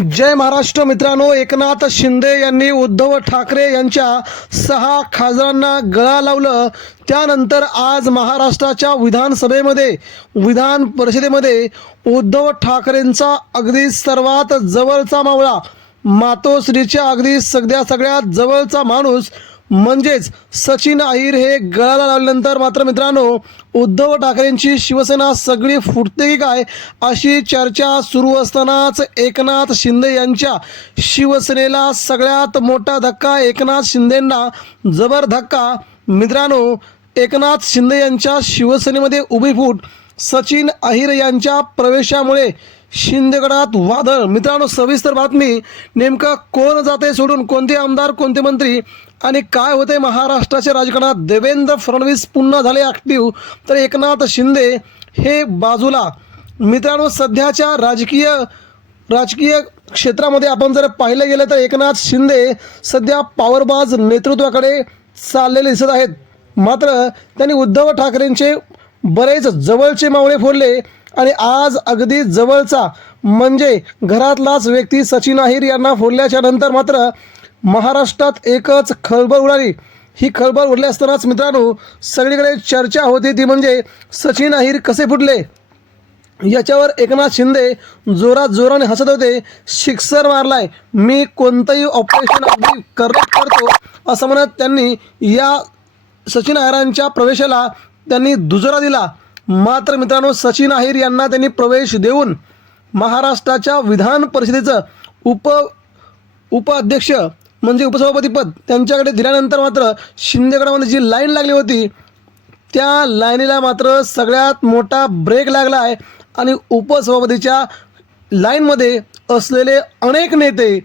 जय महाराष्ट्र मित्रांनो, एकनाथ शिंदे यांनी उद्धव ठाकरे यांच्या 6 खासदारांना गळा लावलं। त्यानंतर आज महाराष्ट्राच्या विधानसभेमध्ये विधान परिषदेमध्ये उद्धव ठाकरेंचा अगदी सर्वात जवळचा मावळा, मातोश्रीच्या अगदी सगळ्यात जवळचा माणूस म्हणजेच सचिन अहिर हे गळाला लावल्यानंतर मात्र मित्रांनो उद्धव ठाकरेंची शिवसेना सगळी फुटते की काय अशी चर्चा सुरू असतानाच एकनाथ शिंदे यांच्या शिवसेनेला सगळ्यात मोठा धक्का, एकनाथ शिंदेंना जबर धक्का। मित्रांनो, एकनाथ शिंदे यांच्या शिवसेनेमध्ये उभी फूट, सचिन अहिर यांच्या प्रवेशामुळे शिंदेगडात वादळ। मित्रांनो, सविस्तर बातमी, नेमका कोण जाते सोडून, कोणते आमदार, कोणते मंत्री आणि काय होते महाराष्ट्राच्या राजकारणात। देवेंद्र फडणवीस पुन्हा झाले ॲक्टिव्ह तर एकनाथ शिंदे हे बाजूला। मित्रांनो, सध्याच्या राजकीय क्षेत्रामध्ये आपण जर पाहिलं गेलं तर एकनाथ शिंदे सध्या पॉवरबाज नेतृत्वाकडे चाललेले दिसत आहेत। मात्र त्यांनी उद्धव ठाकरेंचे बरेच जवळचे मावळे फोडले आणि आज अगदी जवळचा म्हणजे घरातलाच व्यक्ती सचिन अहिर यांना फोडल्याच्या नंतर मात्र महाराष्ट्रात एकच खळबळ उडाली। ही खळबळ उडली असतानाच मित्रांनो सगळीकडे चर्चा होती ती म्हणजे सचिन अहिर कसे फुटले याच्यावर एकनाथ शिंदे जोराने हसत होते। शिक्सर मारलाय, मी कोणतंही ऑपरेशन अगदी करेक्ट करतो असं म्हणत त्यांनी या सचिन अहिरांच्या प्रवेशाला त्यांनी दुजोरा दिला। मात्र मित्रांनो सचिन अहिर यांना त्यांनी प्रवेश देऊन महाराष्ट्राच्या विधान परिषदेचं उपाध्यक्ष म्हणजे उपसभापतीपद त्यांच्याकडे दिल्यानंतर मात्र शिंदेगडामध्ये जी लाईन लागली होती त्या लाईनीला मात्र सगळ्यात मोठा ब्रेक लागला आहे आणि उपसभापतीच्या लाईनमध्ये असलेले अनेक नेते,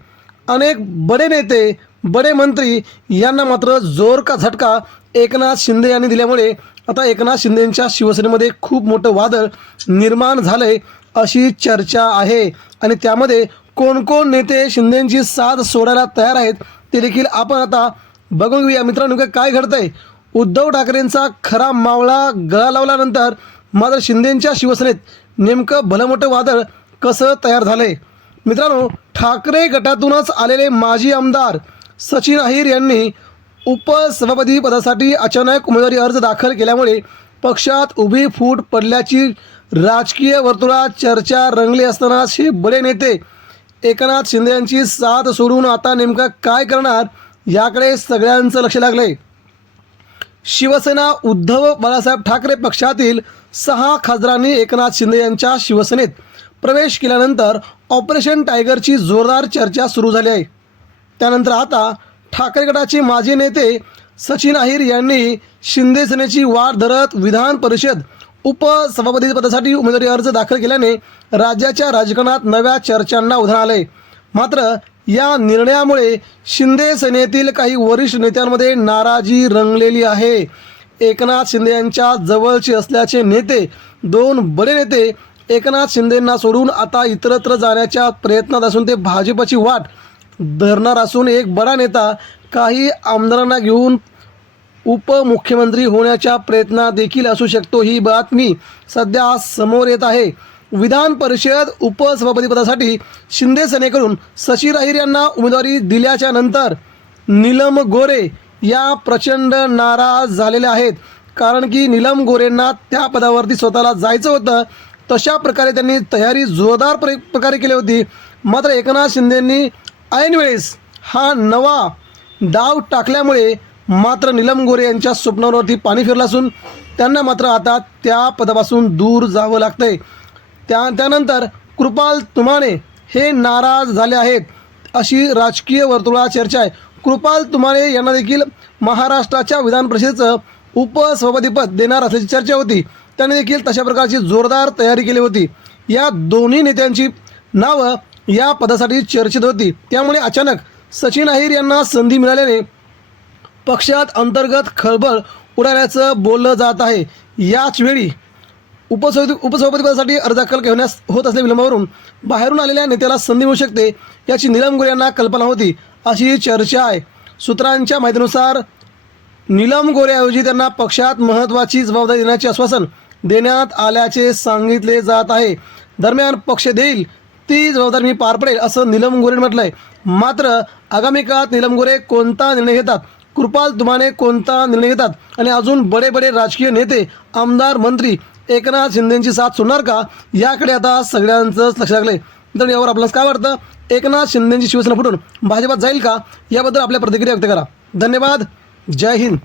अनेक बडे नेते, बडे मंत्री यांना मात्र जोर का झटका एकनाथ शिंदे यांनी दिल्यामुळे आता एकनाथ शिंदेंच्या शिवसेनेमध्ये खूप मोठं वादळ निर्माण झालंय अशी चर्चा आहे। आणि त्यामध्ये कोण नेते शिंदेंची साथ सोडायला तयार आहेत ते देखील आपण आता बघून घेऊया। मित्रांनो, काय घडतंय, उद्धव ठाकरेंचा खरा मावळा गळा लावल्यानंतर मात्र शिंदेंच्या शिवसेनेत नेमकं भलं मोठं वादळ कसं तयार झालंय। मित्रांनो, ठाकरे गटातूनच आलेले माजी आमदार सचिन अहिर यांनी उपसभापती पदासाठी अचानक उमेदवारी अर्ज दाखल केल्यामुळे पक्षात उभी फूट पडल्याची राजकीय वर्तुळात चर्चा रंगली असतानाच हे बडे नेते एकनाथ शिंदे यांची साथ सोडून आता नेमकं काय करणार याकडे सगळ्यांचं लक्ष लागलंय। शिवसेना उद्धव बाळासाहेब ठाकरे पक्षातील 6 खासदारांनी एकनाथ शिंदे यांच्या शिवसेनेत प्रवेश केल्यानंतर ऑपरेशन टायगरची जोरदार चर्चा सुरू झाली आहे। त्यानंतर आता ठाकरे गटाचे माजी नेते सचिन अहिर यांनी शिंदे सेनेची वाट धरत विधान परिषद उपसभापतीपदासाठी उमेदवारी अर्ज दाखल केल्याने राज्याच्या राजकारणात नव्या चर्चांना उधाण आले। मात्र या निर्णयामुळे शिंदे सेनेतील काही वरिष्ठ नेत्यांमध्ये नाराजी रंगलेली आहे। एकनाथ शिंदे यांच्या जवळचे असल्याचे नेते, 2 बडे नेते एकनाथ शिंदेंना सोडून आता इतरत्र जाण्याच्या प्रयत्नात असून ते भाजपची वाट धरणार असून एक बडा नेता काही आमदारांना घेऊन उपमुख्यमंत्री होण्याच्या प्रयत्नात देखील असू शकतो, ही बातमी सध्या समोर येत आहे। विधान परिषद उपसभापतीपदासाठी शिंदे सेनेकडून सचिन अहिर यांना उमेदवारी दिल्याच्या नंतर नीलम गोरे या प्रचंड नाराज झालेल्या आहेत। कारण की नीलम गोरेंना त्या पदावरती स्वतःला जायचं होतं, तशा प्रकारे त्यांनी तयारी जोरदार प्रकारे केली होती। मात्र एकनाथ शिंदेंनी ऐनवेळेस हा नवा डाव टाकल्यामुळे मात्र नीलम गोरे यांच्या स्वप्नावरती पाणी फिरलं असून त्यांना मात्र आता त्या पदापासून दूर जावं लागतंय। त्यानंतर कृपाल तुमाने हे नाराज झाले आहेत अशी राजकीय वर्तुळात चर्चा आहे। कृपाल तुमाने यांना देखील महाराष्ट्राच्या विधान परिषदेचं उपसभापतीपद देणार असल्याची चर्चा होती, त्यांनी देखील तशा प्रकारची जोरदार तयारी केली होती। या दोन्ही नेत्यांची नावं या पदासाठी चर्चेत होती, त्यामुळे अचानक सचिन अहिर यांना संधी मिळाल्याने पक्षात अंतर्गत खळबळ उडाल्याचं बोललं जात आहे। याच वेळी उपसभापतीपदासाठी अर्ज दाखल होत असलेल्या विलंबावरून बाहेरून आलेल्या नेत्याला संधी मिळू शकते याची नीलम गोरे यांना कल्पना होती अशी चर्चा आहे। सूत्रांच्या माहितीनुसार नीलम गोरेऐवजी त्यांना पक्षात महत्त्वाची जबाबदारी देण्याचे आश्वासन देण्यात आल्याचे सांगितले जात आहे। दरम्यान पक्ष देईल ती जबाबदारी मी पार पडेल असं नीलम गोरे म्हटलं आहे. मात्र आगामी काळात नीलम गोरे कोणता निर्णय घेतात, कृपाल तुमाने कोणता निर्णय घेतात आणि अजून बडे बडे राजकीय नेते, आमदार, मंत्री एकनाथ शिंदेंची साथ सोडणार का, याकडे आता सगळ्यांचंच लक्ष लागलं आहे. तर यावर आपल्याला काय वाटतं, एकनाथ शिंदेंची शिवसेना फुटून भाजपात जाईल का, याबद्दल आपल्या प्रतिक्रिया व्यक्त करा. धन्यवाद. जय हिंद.